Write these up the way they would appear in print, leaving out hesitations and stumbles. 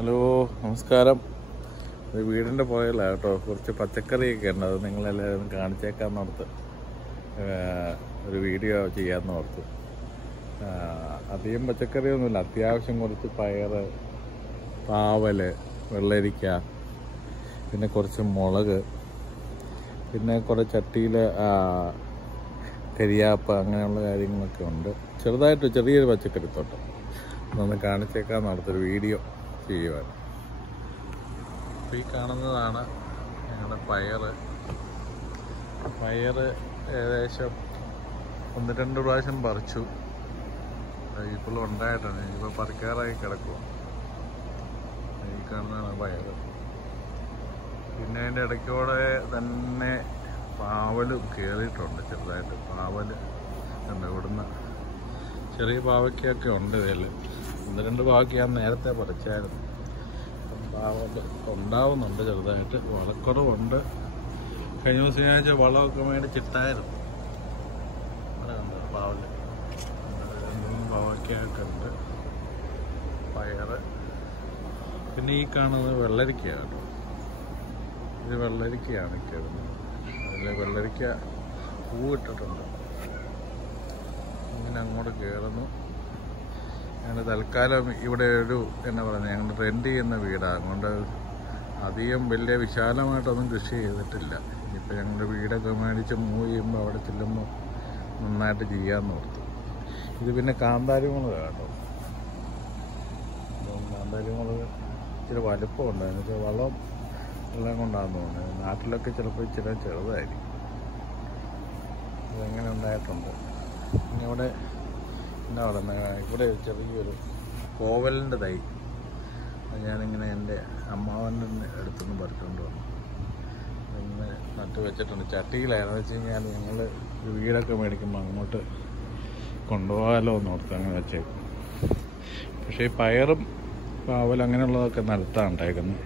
Hello, നമസ്കാരം. വീടിൻ്റെ പുറകിലാണ് കേട്ടോ. കുറച്ച് പച്ചക്കറിയൊക്കെ ഉണ്ട്. അത് നിങ്ങളെല്ലാവരും കാണിച്ചേക്കാമെന്ന് ഓർത്ത് ഒരു വീഡിയോ ചെയ്യാമെന്ന് ഓർത്തു. അധികം പച്ചക്കറിയൊന്നുമില്ല. അത്യാവശ്യം കുറച്ച് പയറ്, പാവൽ, വെള്ളരിക്ക, പിന്നെ കുറച്ച് മുളക്, പിന്നെ കുറേ ചട്ടിയിൽ കരിയാപ്പ്, അങ്ങനെയുള്ള കാര്യങ്ങളൊക്കെ ഉണ്ട്. ചെറിയൊരു പച്ചക്കറി തോട്ടം. അതൊന്ന് കാണിച്ചേക്കാമെന്ന് ഓർത്തൊരു വീഡിയോ ചെയ്യുവാണ്. അപ്പോൾ ഈ കാണുന്നതാണ് ഞങ്ങളുടെ പയറ് ഏകദേശം 1-2 പ്രാവശ്യം പറിച്ചു. ഇപ്പോഴും ഉണ്ടായിട്ടാണ്. ഇപ്പോൾ പറിക്കാറായി കിടക്കുക. ഈ കാണുന്നതാണ് പയറ്. പിന്നെ അതിൻ്റെ ഇടയ്ക്കൂടെ തന്നെ പാവലും കയറിയിട്ടുണ്ട്. ചെറുതായിട്ട് പാവൽ ഉണ്ട്. ഇവിടുന്ന് ചെറിയ പാവയ്ക്കൊക്കെ ഉണ്ട്. ഇതിൽ 1-2 പാവയ്ക്ക് ഞാൻ നേരത്തെ പറിച്ചായിരുന്നു. പാവൽ ഉണ്ടാവുന്നുണ്ട് ചെറുതായിട്ട്. വളക്കുറവുണ്ട്. കഴിഞ്ഞ ദിവസം ഞായറാഴ്ച വളമൊക്കെ മേടിച്ചിട്ടായിരുന്നു. പാവൽ 2-3 പാവയ്ക്കൊക്കെ ഉണ്ട്. പയറ്, പിന്നെ ഈ കാണുന്നത് വെള്ളരിക്കയാണ് കേട്ടോ. ഇത് വെള്ളരിക്കയാണ് കയറുന്നത്. അതിൽ വെള്ളരിക്ക പൂവിട്ടിട്ടുണ്ട്. ഇങ്ങനെ അങ്ങോട്ട് കയറുന്നു. ഞങ്ങൾ തൽക്കാലം ഇവിടെ ഞങ്ങൾ റെൻ്റ് ചെയ്യുന്ന വീടാണ്. അതുകൊണ്ട് അധികം വലിയ വിശാലമായിട്ടൊന്നും കൃഷി ചെയ്തിട്ടില്ല. ഇനിയിപ്പോൾ ഞങ്ങളുടെ വീടൊക്കെ മേടിച്ച് മൂവ് ചെയ്യുമ്പോൾ അവിടെ ചെല്ലുമ്പോൾ നന്നായിട്ട് ചെയ്യാമെന്ന് ഓർത്തു. ഇത് പിന്നെ കാന്താരി മുളക് കേട്ടോ. കാന്താരി മുളക് ഇച്ചിരി വലുപ്പമുണ്ട്. അതിനൊക്കെ വളം എല്ലാം കൊണ്ടാണെന്ന് തോന്നുന്നത്. നാട്ടിലൊക്കെ ചിലപ്പോൾ ഇച്ചിരി ചെറുതായിരിക്കും. ഇതെങ്ങനെ ഉണ്ടായിട്ടുണ്ട്. പിന്നെ ഇവിടെ ചെറിയൊരു കോവലിൻ്റെ തൈ ഞാനിങ്ങനെ എൻ്റെ അമ്മാവൻ്റെ അടുത്തുനിന്ന് പറിച്ചുകൊണ്ട് വന്നു. ഇങ്ങനെ നട്ട് വെച്ചിട്ടുണ്ട്. ചട്ടിയിലായിരുന്നു. വെച്ച് കഴിഞ്ഞാൽ ഞങ്ങൾ വീടൊക്കെ മേടിക്കുമ്പോൾ അങ്ങോട്ട് കൊണ്ടുപോകാമല്ലോ എന്ന് ഓർത്ത് അങ്ങനെ വെച്ചേക്കും. പക്ഷേ ഈ പയറും പാവൽ അങ്ങനെയുള്ളതൊക്കെ നിലത്താണ് ഉണ്ടായിരിക്കുന്നത്.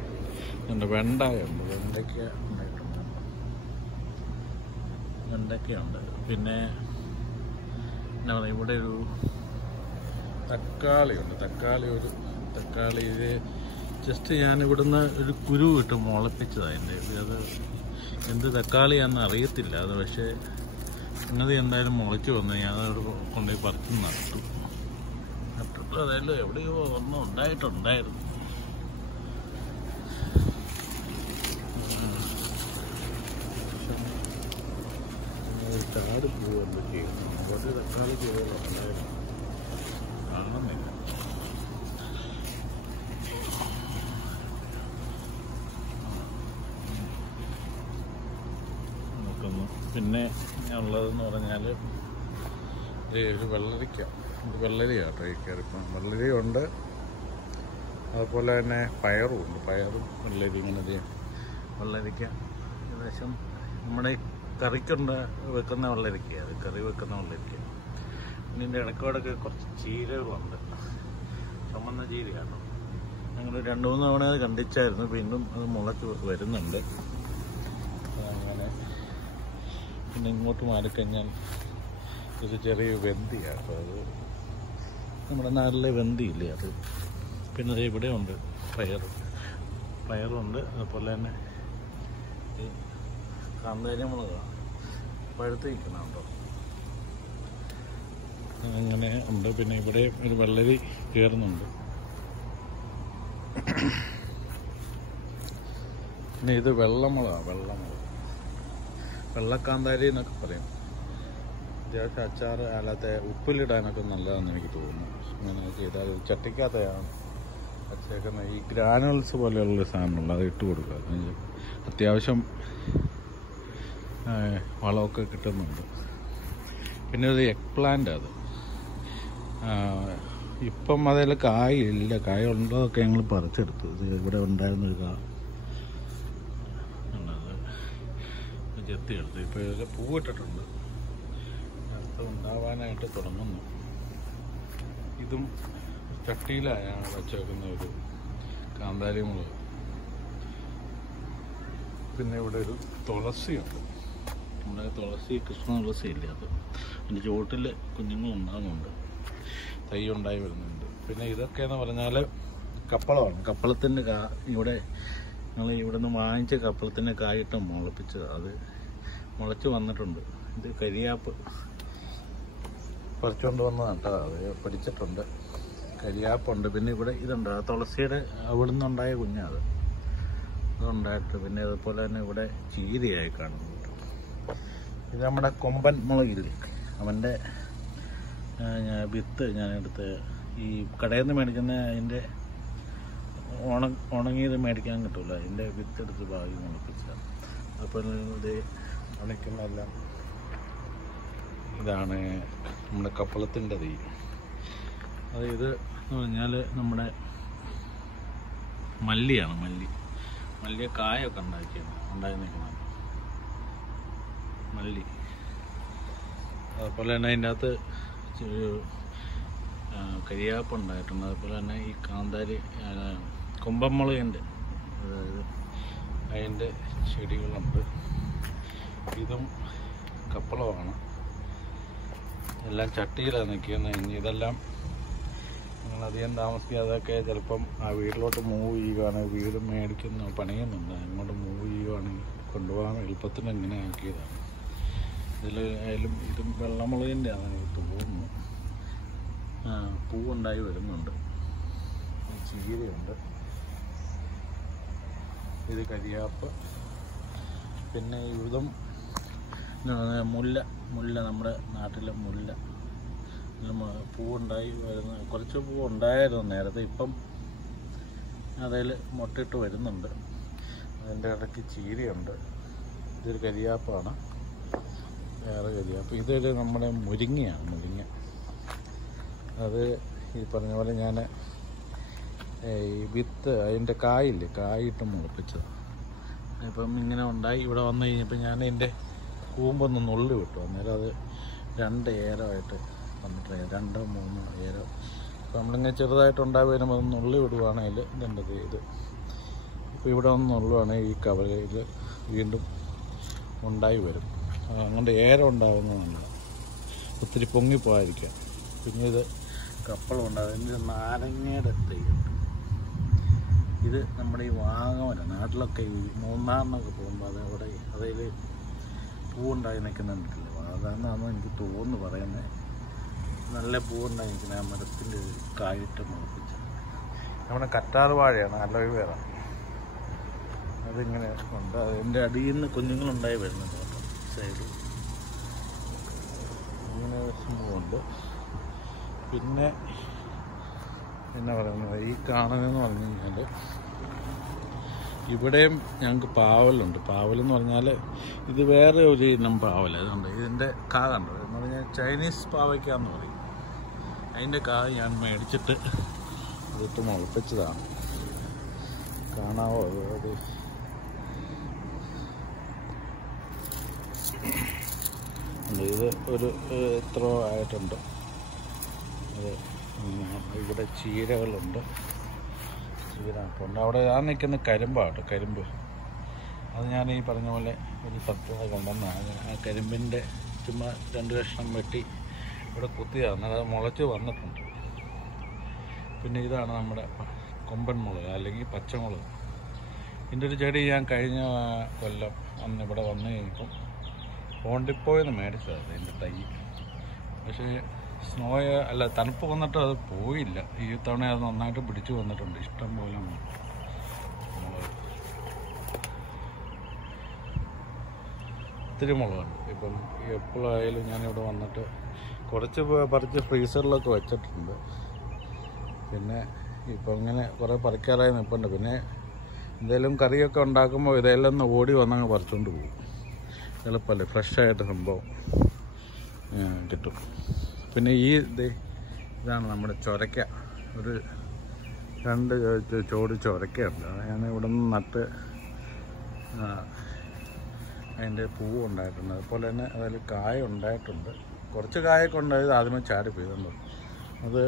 എൻ്റെ വെണ്ടയുണ്ട്. വെണ്ടയ്ക്ക ഉണ്ടായിട്ടുണ്ട്. വെണ്ടയ്ക്കയുണ്ട്. പിന്നെ എന്നാ പറയുക, ഇവിടെ ഒരു തക്കാളിയുണ്ട്. തക്കാളി ഇത് ജസ്റ്റ് ഞാനിവിടുന്ന് ഒരു കുരു ഇട്ട് മുളപ്പിച്ചതാണ്. അത് എന്ത് തക്കാളിയാണെന്ന് അറിയത്തില്ല. അത് പക്ഷേ സംഗതി എന്തായാലും മുളച്ച് വന്നു. ഞാനത് കൊണ്ടുപോയി പറിച്ച് നട്ടിട്ട് അതായത് എവിടെയോ ഒന്നും ഉണ്ടായിട്ടുണ്ടായിരുന്നു. കാട് പോവുകയെന്ന് ചെയ്യുന്നു. കുറച്ച് തക്കാളി ഉണ്ടായിരുന്നു. കാണുന്നില്ല. നോക്കുന്നു. പിന്നെ ഉള്ളതെന്ന് പറഞ്ഞാൽ ഒരു വെള്ളരിക്ക. ഇത് വെള്ളരിയാട്ടോ ഈ കയറിപ്പം. വെള്ളരിയുണ്ട്. അതുപോലെ തന്നെ പയറും വെള്ളരി. ഇങ്ങനെ വെള്ളരിക്ക ഏകദേശം നമ്മുടെ കറിക്കുണ്ട് വെക്കുന്ന വെള്ളരിക്ക. അത് കറി വെക്കുന്ന വെള്ളരിക്ക. പിന്നെ ഇതിൻ്റെ ഇടയ്ക്കോടൊക്കെ കുറച്ച് ചീരകളുണ്ട്. ചുമന്ന ചീരയാണ്. ഞങ്ങൾ 2-3 തവണ അത് കണ്ടിച്ചായിരുന്നു. വീണ്ടും അത് മുളച്ച് വരുന്നുണ്ട്. അങ്ങനെ പിന്നെ ഇങ്ങോട്ട് മാറിക്കഴിഞ്ഞാൽ ഒരു ചെറിയ വെന്തിയാണ്. അത് നമ്മുടെ നാട്ടിലെ വെന്തിയില്ലേ അത്. പിന്നെ അത് ഇവിടെ ഉണ്ട് പയറുണ്ട്. അതുപോലെ തന്നെ കാന്താരി മുളകാണ് പഴുത്ത് നിൽക്കുന്നുണ്ടോ. അങ്ങനെ ഉണ്ട്. പിന്നെ ഇവിടെ ഒരു വെള്ളരി കയറുന്നുണ്ട്. പിന്നെ ഇത് വെള്ളമുളകാണ്. വെള്ളക്കാന്താരി എന്നൊക്കെ പറയും. അത്യാവശ്യം അച്ചാറ് അല്ലാത്ത ഉപ്പിലിടാനൊക്കെ നല്ലതാണെന്ന് എനിക്ക് തോന്നുന്നു. അങ്ങനെ ചെയ്താൽ ചട്ടിക്കകത്താണ് വച്ചേക്കുന്നത്. ഈ ഗ്രാനുവൽസ് പോലെയുള്ള സാധനമുള്ള അത് ഇട്ട് കൊടുക്കുക. അത്യാവശ്യം വളമൊക്കെ കിട്ടുന്നുണ്ട്. പിന്നെ ഒരു എഗ് പ്ലാന്റ്. അത് ഇപ്പം അതിൽ കായില്ല. കായ ഉള്ളതൊക്കെ ഞങ്ങൾ പറിച്ചെടുത്തു. ഇവിടെ ഉണ്ടായിരുന്നൊരു അത് ചെത്തിയെടുത്തു. ഇപ്പോൾ ഇതൊക്കെ പൂവിട്ടിട്ടുണ്ട്. അടുത്ത് ഉണ്ടാവാനായിട്ട് തുടങ്ങുന്നു. ഇതും ചട്ടിയിലാണ് വച്ചേക്കുന്ന ഒരു കാന്താരി മുളക്. പിന്നെ ഇവിടെ ഒരു തുളസിയുണ്ട്. നമ്മുടെ കൃഷ്ണ തുളസി ഇല്ലേ, അത് അതിൻ്റെ ചുവട്ടിൽ കുഞ്ഞുങ്ങളുണ്ടാകുന്നുണ്ട്. തൈ ഉണ്ടായി വരുന്നുണ്ട്. പിന്നെ ഇതൊക്കെയെന്ന് പറഞ്ഞാൽ കപ്പളമാണ്. കപ്പളത്തിൻ്റെ ഇവിടെ ഞങ്ങൾ ഇവിടെ നിന്ന് വാങ്ങിച്ച കപ്പളത്തിൻ്റെ കായിട്ട് മുളപ്പിച്ചത്. അത് മുളച്ച് വന്നിട്ടുണ്ട്. ഇത് കരിയാപ്പ് പറിച്ചുകൊണ്ട് വന്നതാണ് കേട്ടോ. അത് പിടിച്ചിട്ടുണ്ട്. കരിയാപ്പുണ്ട്. പിന്നെ ഇവിടെ ഇതുണ്ട്, തുളസിയുടെ അവിടെ നിന്നുണ്ടായ കുഞ്ഞാത് അതുണ്ടായിട്ട്. പിന്നെ അതുപോലെ തന്നെ ഇവിടെ ചീരയായി കാണുന്നുണ്ട്. ഇത് നമ്മുടെ കൊമ്പൻ മുളകില്ലേ, അവൻ്റെ വിത്ത് ഞാനെടുത്ത് ഈ കടയിൽ നിന്ന് മേടിക്കുന്ന അതിൻ്റെ ഉണങ്ങിയത് മേടിക്കാൻ കിട്ടില്ല. അതിൻ്റെ വിത്തെടുത്ത് ഭാഗം മുളപ്പിച്ചതാണ്. അപ്പോൾ ഇത് ഉണക്കുന്നതെല്ലാം ഇതാണ് നമ്മുടെ കപ്പളത്തിൻ്റെ തൈ. അത് ഇത് എന്ന് പറഞ്ഞാൽ നമ്മുടെ മല്ലിയാണ്. മല്ലിയ കായൊക്കെ ഉണ്ടായി നിൽക്കുന്നതാണ് മല്ലി. അതുപോലെ തന്നെ അതിൻ്റെ അകത്ത് കരിയാപ്പ് ഉണ്ടായിട്ടുണ്ട്. അതുപോലെ തന്നെ ഈ കാന്താരി കൊമ്പൻമുളകിൻ്റെ അതായത് അതിൻ്റെ ചെടികളുണ്ട്. ഇതും കപ്പളമാണ്. എല്ലാം ചട്ടിയിലാണ് നിൽക്കുന്നത്. ഇനി ഇതെല്ലാം നിങ്ങളധികം താമസിക്കാതൊക്കെ ചിലപ്പം ആ വീട്ടിലോട്ട് മൂവ് ചെയ്യുകയാണെങ്കിൽ, വീട് മേടിക്കുന്ന പണിയുന്നുണ്ട്, അങ്ങോട്ട് മൂവ് ചെയ്യുകയാണെങ്കിൽ കൊണ്ടുപോകാൻ എളുപ്പത്തിന് ഇങ്ങനെ ആക്കിയതാണ്. ഇതിൽ ആയാലും ഇതും വെള്ളമുളകിൻ്റെ ആണ് തോന്നുന്നു. പൂവുണ്ടായി വരുന്നുണ്ട്. ചീരയുണ്ട്. ഇത് കരിയാപ്പ്. പിന്നെ ഇതും മുല്ല നമ്മുടെ നാട്ടിലെ മുല്ല. പൂവുണ്ടായി വരുന്ന കുറച്ച് പൂവുണ്ടായിരുന്നു നേരത്തെ. ഇപ്പം അതിൽ മുട്ടിട്ട് വരുന്നുണ്ട്. അതിൻ്റെ ഇടയ്ക്ക് ചീരയുണ്ട്. ഇതൊരു കരിയാപ്പാണ്. വേറെ കരിയാപ്പ്. ഇതൊരു നമ്മുടെ മുരിങ്ങയാണ്. മുരിങ്ങ അത് ഈ പറഞ്ഞ പോലെ ഞാൻ ഈ വിത്ത് അതിൻ്റെ കായില്ലേ, കായിട്ട് മുളപ്പിച്ചത്. ഇപ്പം ഇങ്ങനെ ഉണ്ടായി. ഇവിടെ വന്നു കഴിഞ്ഞപ്പോൾ ഞാൻ അതിൻ്റെ കൂമ്പൊന്ന് നുള്ളി വിട്ടു. അന്നേരം അത് 2 ഏരമായിട്ട് വന്നിട്ട് 2-3 ഏരം. അപ്പോൾ നമ്മളിങ്ങനെ ചെറുതായിട്ടുണ്ടായി വരുമ്പോൾ അത് നുള്ളി വിടുവാണെങ്കിൽ ഇതുണ്ടത് ഇത് ഇപ്പോൾ ഇവിടെ ഒന്ന് നുള്ളുവാണെങ്കിൽ ഈ കവലയിൽ വീണ്ടും ഉണ്ടായി വരും. അങ്ങനെ ഏരം ഉണ്ടാകുന്നതാണ്, ഒത്തിരി പൊങ്ങിപ്പോയിരിക്കാം. പിന്നെ ഇത് കപ്പളമുണ്ട്. അതിൻ്റെ നാരങ്ങയുടെ തൈയുണ്ട്. ഇത് നമ്മുടെ ഈ വാഗമന നാട്ടിലൊക്കെ ഈ മൂന്നാറിനൊക്കെ പോകുമ്പോൾ അതവിടെ അതിൽ പൂവുണ്ടായി നിൽക്കുന്നുണ്ടല്ലോ. അതാണെന്നാണ് എനിക്ക് തോന്നുന്നു പറയുന്നത്. നല്ല പൂവുണ്ടായി നിൽക്കുന്നത് ആ മരത്തിൻ്റെ കായിട്ട് മുളപ്പിച്ച്. നമ്മുടെ കറ്റാർ വാഴയാണ്, അലോയ് വേറ. അതിങ്ങനെ ഉണ്ട്. അതിൻ്റെ അടിയിൽ നിന്ന് കുഞ്ഞുങ്ങളുണ്ടായി വരുന്നുണ്ട് കേട്ടോ. സൈഡിൽ ഇങ്ങനെ സംഭവമുണ്ട്. പിന്നെ എന്നാ പറയുന്നത്, ഈ കാണുന്നതെന്ന് പറഞ്ഞു കഴിഞ്ഞാൽ ഇവിടെയും ഞങ്ങൾക്ക് പാവലുണ്ട്. പാവലെന്ന് പറഞ്ഞാൽ ഇത് വേറെ ഒരു ഇനം പാവൽ. അതുകൊണ്ട് ഇതിൻ്റെ കാ കണ്ടത് എന്ന് പറഞ്ഞാൽ ചൈനീസ് പാവയ്ക്കാന്ന് പറയും. അതിൻ്റെ കാ ഞാൻ മേടിച്ചിട്ട് ഇതിട്ട് മുളപ്പിച്ചതാണ്. കാണാവോ അത്? ഇത് ഒരു എത്ര ആയിട്ടുണ്ട്. അത് ഇവിടെ ചീരകളുണ്ട്. ചീര ഉണ്ട്. അവിടെ ആ നിൽക്കുന്ന കരിമ്പാട്ടോ, കരിമ്പ്. അത് ഞാൻ ഈ പറഞ്ഞ പോലെ ഒരു സത്വത കൊണ്ടുവന്നാണ്. ആ കരിമ്പിൻ്റെ ചുമ്മാ 2 കഷ്ണം വെട്ടി ഇവിടെ കുത്തിയാണ്. അത് മുളച്ച് വന്നിട്ടുണ്ട്. പിന്നെ ഇതാണ് നമ്മുടെ കൊമ്പൻ മുളക് അല്ലെങ്കിൽ പച്ചമുളക്. ഇതിൻ്റെ ഒരു ചെടി ഞാൻ കഴിഞ്ഞ കൊല്ലം ഇവിടെ വന്നു കഴിഞ്ഞപ്പം പോണ്ടിപ്പോയെന്ന് മേടിച്ചതാണ് അതിൻ്റെ തൈ. പക്ഷേ തണുപ്പ് വന്നിട്ട് അത് പോയില്ല. ഈ തവണ അത് നന്നായിട്ട് പിടിച്ചു വന്നിട്ടുണ്ട്. ഇഷ്ടം പോലെ മുളക്. ഒത്തിരി മുളകുണ്ട്. ഇപ്പം എപ്പോഴായാലും ഞാനിവിടെ വന്നിട്ട് കുറച്ച് പറിച്ച് ഫ്രീസറിലൊക്കെ വെച്ചിട്ടുണ്ട്. പിന്നെ ഇപ്പം ഇങ്ങനെ കുറേ പറിക്കാറായി നിൽപ്പുണ്ട്. പിന്നെ എന്തെങ്കിലും കറിയൊക്കെ ഉണ്ടാക്കുമ്പോൾ ഇതെല്ലാം ഒന്ന് ഓടി വന്നങ്ങ് പറിച്ചുകൊണ്ട് പോകും. എളുപ്പമല്ലേ, ഫ്രഷായിട്ട് സംഭവം കിട്ടും. പിന്നെ ഇതാണ് നമ്മുടെ ചൊരയ്ക്ക. ഒരു 2 ചോട് ചൊരയ്ക്കയുണ്ട്. ഞാൻ ഇവിടെ നിന്ന് നട്ട് അതിൻ്റെ പൂവ് ഉണ്ടായിട്ടുണ്ട്. അതുപോലെ തന്നെ അതിൽ കായ ഉണ്ടായിട്ടുണ്ട്. കുറച്ച് കായൊക്കെ ഉണ്ടായത് ആദ്യമേ ചാടിപ്പോയതുണ്ട്. അത്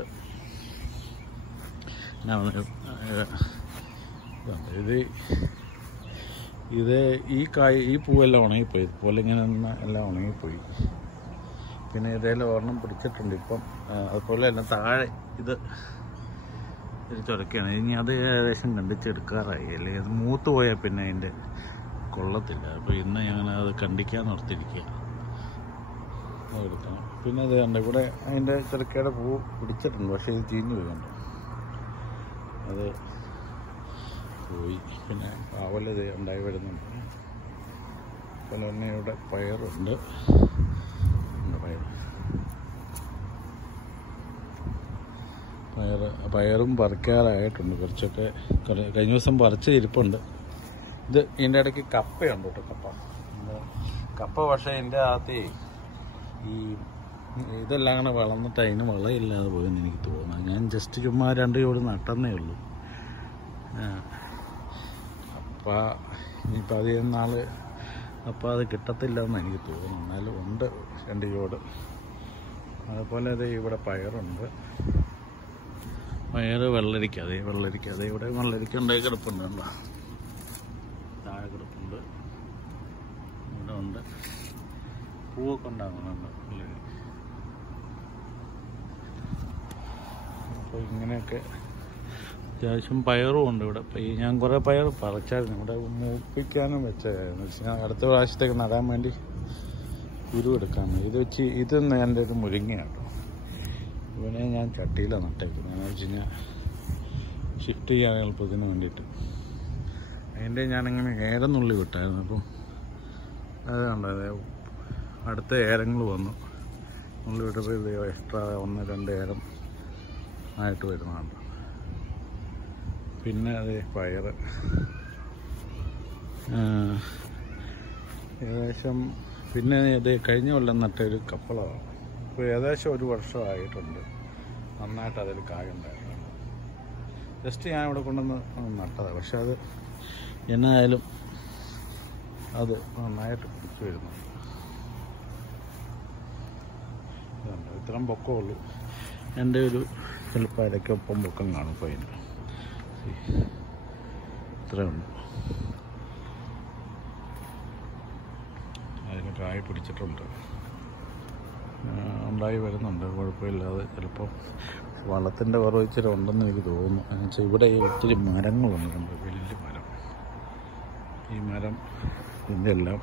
ഈ പൂവെല്ലാം ഉണങ്ങിപ്പോയി. ഇതുപോലെ ഇങ്ങനെ എല്ലാം ഉണങ്ങിപ്പോയി. പിന്നെ ഇതേലും ഒരെണ്ണം പിടിച്ചിട്ടുണ്ട് ഇപ്പം. അതുപോലെ തന്നെ താഴെ ഒരു ചുരക്കയാണ്. ഇനി അത് ഏകദേശം കണ്ടിച്ചെടുക്കാറായി, അല്ലെങ്കിൽ അത് മൂത്ത് പോയാൽ പിന്നെ അതിൻ്റെ കൊള്ളത്തില്ല. അപ്പോൾ ഇന്ന് ഞങ്ങൾ അത് കണ്ടിക്കാൻ ഓർത്തിരിക്കുക, എടുക്കണം. പിന്നെ അത് കണ്ട ഇവിടെ അതിൻ്റെ ചുരക്കയുടെ പൂ പിടിച്ചിട്ടുണ്ട്, പക്ഷേ ഇത് ചീഞ്ഞു പോയി കണ്ടു, അത് പോയി. പിന്നെ പാവലത് ഉണ്ടായി വരുന്നുണ്ട്. അതുപോലെ തന്നെ ഇവിടെ പയറുണ്ട്, പയറും പറിക്കാറായിട്ടുണ്ട്. കുറച്ചൊക്കെ കഴിഞ്ഞ ദിവസം പറിച്ച് ഇരിപ്പുണ്ട്. ഇത് ഇതിൻ്റെ ഇടയ്ക്ക് കപ്പയുണ്ട് കേട്ടോ, കപ്പ. പക്ഷേ ഇതിൻ്റെ അകത്ത് ഈ ഇതെല്ലാം അങ്ങനെ വളർന്നിട്ട് അതിന് വളമില്ലാതെ പോയെന്ന് എനിക്ക് തോന്നുന്നു. ഞാൻ ജസ്റ്റ് ചുമ്മാ 2 ചോട് നട്ടെന്നേ ഉള്ളൂ. അപ്പം ഇനിയിപ്പോൾ അധികം നാൾ അപ്പം അത് കിട്ടത്തില്ലെന്ന് എനിക്ക് തോന്നുന്നു. എന്നാലും ഉണ്ട് 2 ചോട്. അതുപോലെ അത് ഇവിടെ പയറുണ്ട്, വെള്ളരിക്ക. അതേ ഇവിടെ വെള്ളരിക്ക ഉണ്ടായി കിടപ്പുണ്ട്, കണ്ടോ, താഴെ കിടപ്പുണ്ട്. ഇവിടെ ഉണ്ട്, പൂവൊക്കെ ഉണ്ടാകുന്നുണ്ട് വെള്ളരിക്ക. അപ്പോൾ ഇങ്ങനെയൊക്കെ അത്യാവശ്യം പയറും ഉണ്ട് ഇവിടെ. ഞാൻ കുറേ പയർ പറിച്ചായിരുന്നു, ഇവിടെ മൂപ്പിക്കാനും വെച്ചായിരുന്നു. ഞാൻ അടുത്ത പ്രാവശ്യത്തേക്ക് നടാൻ വേണ്ടി കുരു എടുക്കാമെന്ന്. ഇത് എൻ്റെ ഒരു മുരിങ്ങയാണ്. ഇവനെ ഞാൻ ചട്ടിയിലാണ് നട്ടേക്കുന്നത്. എന്ന് വെച്ച് കഴിഞ്ഞാൽ ഷിഫ്റ്റ് ചെയ്യാൻ എളുപ്പത്തിന് വേണ്ടിയിട്ട്. അതിൻ്റെ ഞാനിങ്ങനെ ഏരനുള്ളി വിട്ടായിരുന്നു. അപ്പം അത് കണ്ടത് അടുത്ത ഏരങ്ങൾ വന്നു. ഉള്ളി വിട്ടപ്പോൾ ഇത് എക്സ്ട്രാ 1-2 ഏരം ആയിട്ട് വരുന്നതാണ്. പിന്നെ അത് പയർ ഏകദേശം. പിന്നെ ഇത് കഴിഞ്ഞ കൊല്ലം നട്ടൊരു കപ്പളമാണ്. ഇപ്പോൾ ഏകദേശം 1 വർഷമായിട്ടുണ്ട്. നന്നായിട്ട് അതിൽ കായുണ്ടായിരുന്നു. ജസ്റ്റ് ഞാൻ ഇവിടെ കൊണ്ടുവന്ന് നട്ടതാണ്. പക്ഷെ അത് എന്നായാലും അത് നന്നായിട്ട് പിടിച്ചു വരുന്നുണ്ട്. ഇത്രയും പൊക്കമുള്ളൂ. എൻ്റെ ഒരു ചിലപ്പോൾ അരയ്ക്കൊപ്പം പൊക്കം കാണും. ഇപ്പോൾ അതിന് ഇത്രയുണ്ട്. അതിന് കായ് പിടിച്ചിട്ടുണ്ട്, ഉണ്ടായി വരുന്നുണ്ട്, കുഴപ്പമില്ലാതെ. ചിലപ്പോൾ വളത്തിൻ്റെ കുറവ് ഇച്ചിരി ഉണ്ടെന്ന് എനിക്ക് തോന്നുന്നു. എന്നുവെച്ചാൽ ഇവിടെ ഒത്തിരി മരങ്ങളുണ്ട്, വലിയ മരം. ഈ മരം ഇതിൻ്റെ എല്ലാം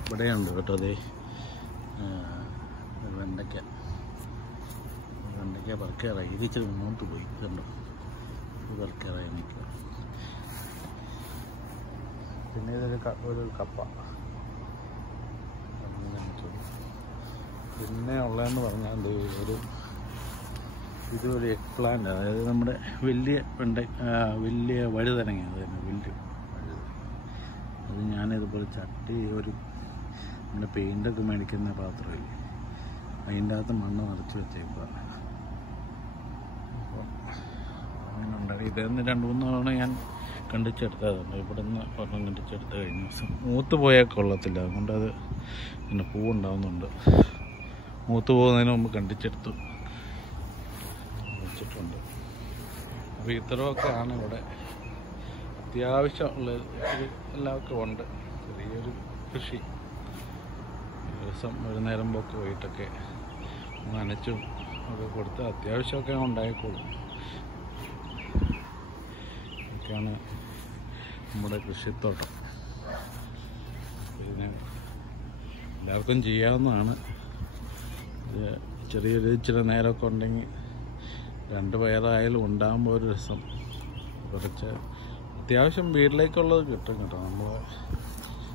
ഇവിടെയുണ്ട് കേട്ടോ. അതേ വെണ്ടയ്ക്ക പറിക്കാറായി. ഇത് ഇച്ചിരി മുന്നോട്ട് പോയി, കണ്ടോ, ഇത് പറിക്കാറായി നിൽക്കുക. പിന്നെ ഇതൊരു കപ്പ. പിന്നെ ഉള്ളതെന്ന് പറഞ്ഞാൽ ഇതൊരു എഗ് പ്ലാന്റ്, അതായത് നമ്മുടെ വലിയ വഴുതനങ്ങ. അത് തന്നെ വലിയ വഴുതനങ്ങ. അത് ഞാനിതുപോലെ ചട്ടി നമ്മുടെ പെയിൻ്റൊക്കെ മേടിക്കുന്ന പാത്രമില്ലേ, അതിൻ്റെ അകത്ത് മണ്ണ് നിറച്ച് വെച്ചേക്കുക. അപ്പോൾ അങ്ങനെ ഉണ്ടായി. ഇതെന്ന് 2-3 തവണ ഞാൻ കണ്ടിച്ചെടുത്തതുണ്ട്. ഇവിടെ നിന്ന് ഒരെണ്ണം കണ്ടിച്ചെടുത്ത് കഴിഞ്ഞ ദിവസം. മൂത്ത് പോയാൽ കൊള്ളത്തില്ല, അതുകൊണ്ട് അത് പിന്നെ പൂവുണ്ടാവുന്നുണ്ട്. മൂത്ത് പോകുന്നതിന് മുമ്പ് കണ്ടിച്ചെടുത്തു വെച്ചിട്ടുണ്ട്. അപ്പോൾ ഇത്രയൊക്കെയാണ് ഇവിടെ അത്യാവശ്യമുള്ള എല്ലാവർക്കും ഉണ്ട്. ചെറിയൊരു കൃഷി. ദിവസം ഒരു നേരം പോക്ക് പോയിട്ടൊക്കെ നനച്ചും ഒക്കെ കൊടുത്ത് അത്യാവശ്യമൊക്കെ ഉണ്ടായിക്കോളും. ഒക്കെയാണ് നമ്മുടെ കൃഷിത്തോട്ടം. പിന്നെ എല്ലാവർക്കും ചെയ്യാവുന്നതാണ്. ഇച്ചിരി നേരമൊക്കെ ഉണ്ടെങ്കിൽ 2 പയറായാലും ഉണ്ടാകുമ്പോൾ ഒരു രസം. കുറച്ച് അത്യാവശ്യം വീട്ടിലേക്കുള്ളത് കിട്ടും കേട്ടോ. നമ്മൾ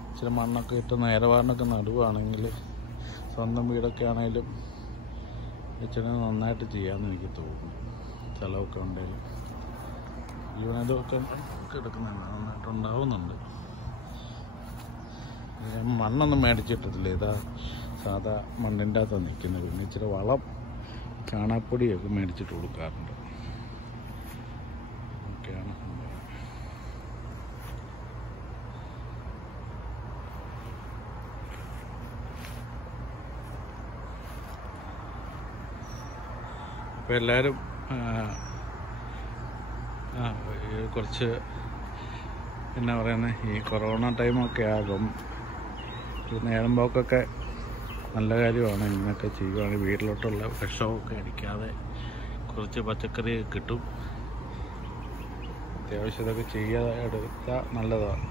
ഇച്ചിരി മണ്ണൊക്കെ ഇട്ട് നേരവാറിനൊക്കെ നടുവാണെങ്കിൽ, സ്വന്തം വീടൊക്കെ ആണെങ്കിലും ഇച്ചിരി നന്നായിട്ട് ചെയ്യാമെന്ന് എനിക്ക് തോന്നുന്നു. സ്ഥലമൊക്കെ ഉണ്ടെങ്കിൽ ഇതൊക്കെ എടുക്കുന്നുണ്ട്, നന്നായിട്ട് ഉണ്ടാവുന്നുണ്ട്. മണ്ണൊന്നും മേടിച്ചിട്ടില്ല, ഇതാ സാധാ മണ്ണിൻ്റെ അകത്താണ് നിൽക്കുന്നത്. പിന്നെ ഇച്ചിരി വളം, ചാണകപ്പൊടിയൊക്കെ മേടിച്ചിട്ട് കൊടുക്കാറുണ്ട്. ഒക്കെയാണ്. അപ്പോൾ എല്ലാവരും കുറച്ച് എന്നാ പറയുന്നത്, ഈ കൊറോണ ടൈമൊക്കെ ആകും, നേരം പോക്കൊക്കെ നല്ല കാര്യമാണ്. ഇങ്ങനെയൊക്കെ ചെയ്യുകയാണെങ്കിൽ വീട്ടിലോട്ടുള്ള വിഷമൊക്കെ അടിക്കാതെ കുറച്ച് പച്ചക്കറി കിട്ടും. അത്യാവശ്യം ഇതൊക്കെ ചെയ്യാൻ എടുത്താൽ നല്ലതാണ്.